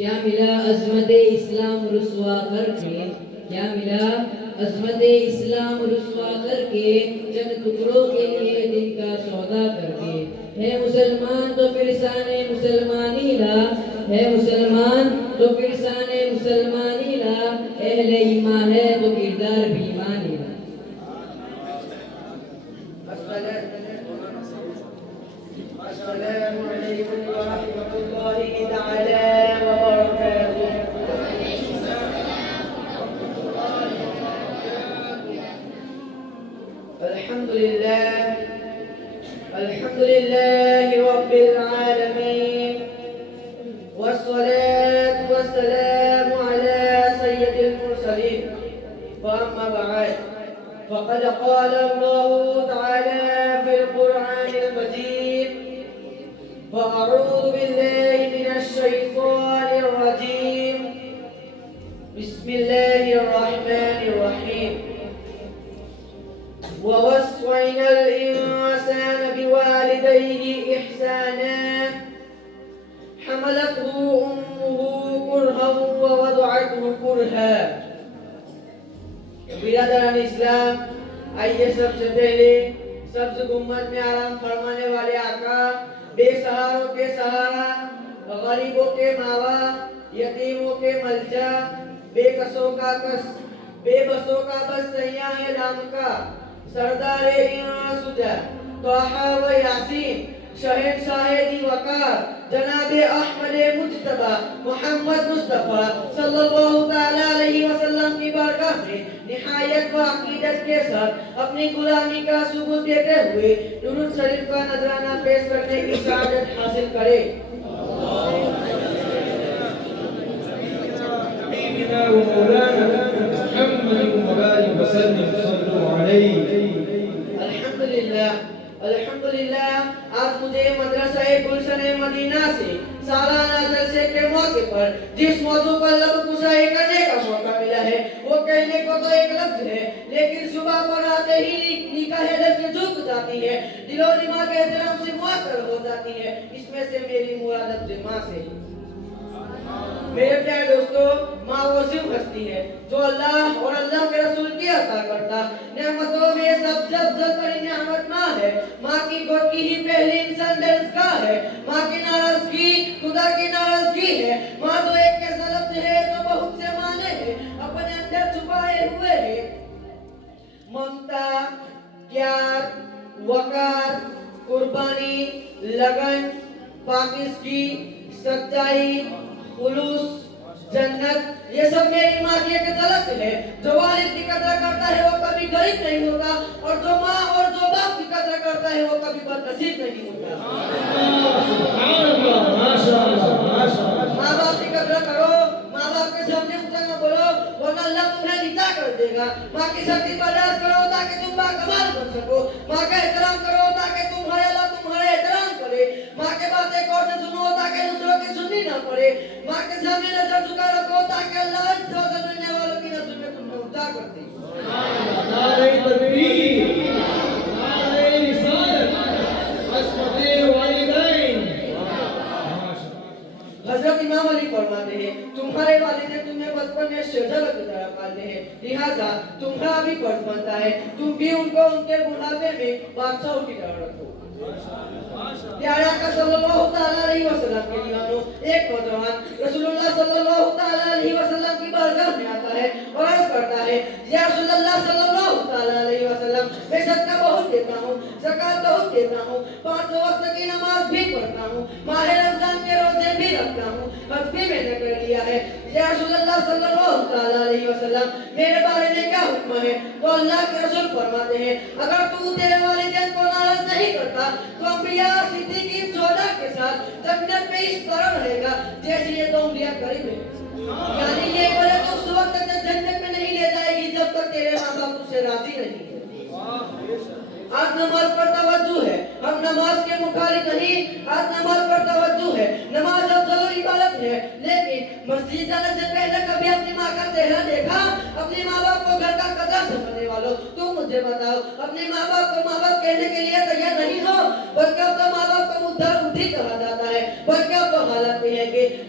کیا ملا عظمت اسلام رسوا کر کے، کیا ملا عظمت اسلام رسوا کر کے، چند ٹکڑوں کے لیے دن کا سودا کر کے؟ ہے مسلمان تو پھر شان مسلمانی لا، ہے مسلمان تو پھر شان مسلمانی لا، اہل ایمان ہے تو کردار بھی ایمانی لا۔ السلام علیکم ورحمۃ اللہ تعالی وبرکاتہ۔ الحمد للہ رب العالمین، والصلاة والسلام على سید المرسلین، واما بعد فقد قال الله تعالى في القرآن المجيد: فأعوذ بالله من الشيطان الرجيم، بسم الله الرحمن الرحيم، ووصينا الإنسان بوالديه إحسانا، حملته أمه كرها ووضعته كرها۔ برادران اسلام، آئیے سب سے پہلے سبز گنبد میں آرام فرمانے والے آقا، بے سہاروں کے سہارا، غریبوں کے ماوا، یتیموں کے ملجا، بے کسوں کا کس، بے بسوں کا بس سیاح رام کا، سردار سجا طٰہٰ و یاسین، شہنشاہ دی وقار، جناب احمد مجتبیٰ محمد مصطفیٰ صلی اللہ تعالیٰ علیہ وسلم کی بارگاہ میں نہایت و عقیدت کے ساتھ اپنی غلامی کا ثبوت دیتے ہوئے درود شریف کا نذرانہ پیش کرنے کی سعادت حاصل کرے۔ حبيبنا ومولانا محمد وبارك وسلم صلوا عليه۔ الحمدللہ آج مجھے مدرسہ گلشن مدینہ سے سالانہ جلسے کے موقع پر جس موضوع پر لب گشائی کرنے کا موقع ملا ہے وہ کہنے کو تو ایک لفظ ہے، لیکن صبح پر آتے ہی نگاہ لفظ جھک جاتی ہے، دل و دماغ احترام سے معطر ہو جاتی ہے۔ اس میں سے میری مراد لفظ ماں سے ہے۔ میرے پیارے دوستو، ماں وہ صرف ہستی ہے جو اللہ اور اللہ کے رسول کی عطا کرتا نعمتوں میں سب سے افضل بڑی نعمت ماں ہے۔ ماں کی گود کی ہی پہلی انسان درسگاہ ہے۔ ماں کی ناراضگی خدا کی ناراضگی ہے۔ ماں تو ایک ایسا لفظ ہے جو بہت سے معنی ہے اپنے اندر چھپائے ہوئے ہے۔ ممتا، پیار، وقار، قربانی، لگن، پاکیزگی، سچائی، خلوص، جنت، یہ سب میری ماں کی ایک جھلک ہے۔ جو والد کی قدر کرتا ہے وہ کبھی غریب نہیں ہوتا، اور جو ماں اور جو باپ کی قدر کرتا ہے وہ کبھی بدنصیب نہیں ہوتا۔ سبحان اللہ، ماشاء اللہ، ماشاء اللہ۔ ماں باپ کی قدر کرو، ماں باپ کے سامنے اونچا نہ بولو ورنہ اللہ تمہیں نیچا کر دے گا۔ ماں کی سختی برداشت کرو تاکہ تم باکمال بن سکو۔ ماں کا احترام کرو تاکہ تمہارے اللہ تمہارے احترام کرے۔ ماں کے باتیں غور سے سنو تاکہ دوسروں کی سننی نہ پڑے۔ ماں کے سامنے نظر جھکا رکھو تاکہ اللہ اس سے سننے والوں کی نظر میں تمہیں اونچا کر دے۔ نعرہ تکبیر، نعرہ رسالت، عصمت والدین۔ حضرت امام علی فرماتے ہیں تمہارے والد تمہیں بچپن میں شجرت کی طرح پالتے ہیں، لہٰذا تمہارا بھی فرض بنتا ہے تم بھی ان کو ان کے بڑھاپے میں بادشاہوں کی طرح رکھو۔ پیارے آقا صلی اللہ تعالیٰ علیہ وسلم کے دیوانوں، ایک نوجوان رسول اللہ صلی اللہ تعالیٰ علیہ وسلم کی بارگاہ میں آتا ہے اور عرض کرتا ہے یا رسول اللہ صلی اللہ تعالیٰ علیہ وسلم، میں صدقہ بہت دیتا ہوں، زکوٰۃ بہت دیتا ہوں، 5 وقت کی نماز بھی پڑھتا ہوں، ماہ رمضان کے روزے بھی رکھتا ہوں، حج بھی میں نے کر لیا ہے، یا رسول اللہ صلی اللہ تعالیٰ علیہ وسلم میرے بارے میں کیا حکم ہے؟ تو اللہ کے رسول فرماتے ہیں اگر تو تیرے والدین کو ناراض نہیں کرتا تو انبیاء صدیقین شہداء کے ساتھ جنت میں اس طرح رہے گا جیسے یہ دو انبیاء قریب ہیں۔ یعنی یہ بولے تو اس وقت تک جنت میں نہیں لے جائے گی جب تک تیرے ماں باپ تجھ سے راضی نہیں ہے۔ آج نماز پر توجہ ہے، ہم نماز کے مخالف نہیں، آج نماز پر توجہ ہے، نماز افضل عبادت ہے، لیکن مسجد جانے سے پہلے کبھی اپنی ماں کا چہرہ دیکھا؟ اپنے ماں باپ کو گھر کا قدر سمجھنے والوں تم مجھے بتاؤ، اپنے ماں باپ کو ماں باپ کہنے کے لیے تیار نہیں ہو، بلکہ اب تو ماں باپ کو ادھر ادھی کہا جاتا ہے، بلکہ اب تو حالت یہ ہے کہ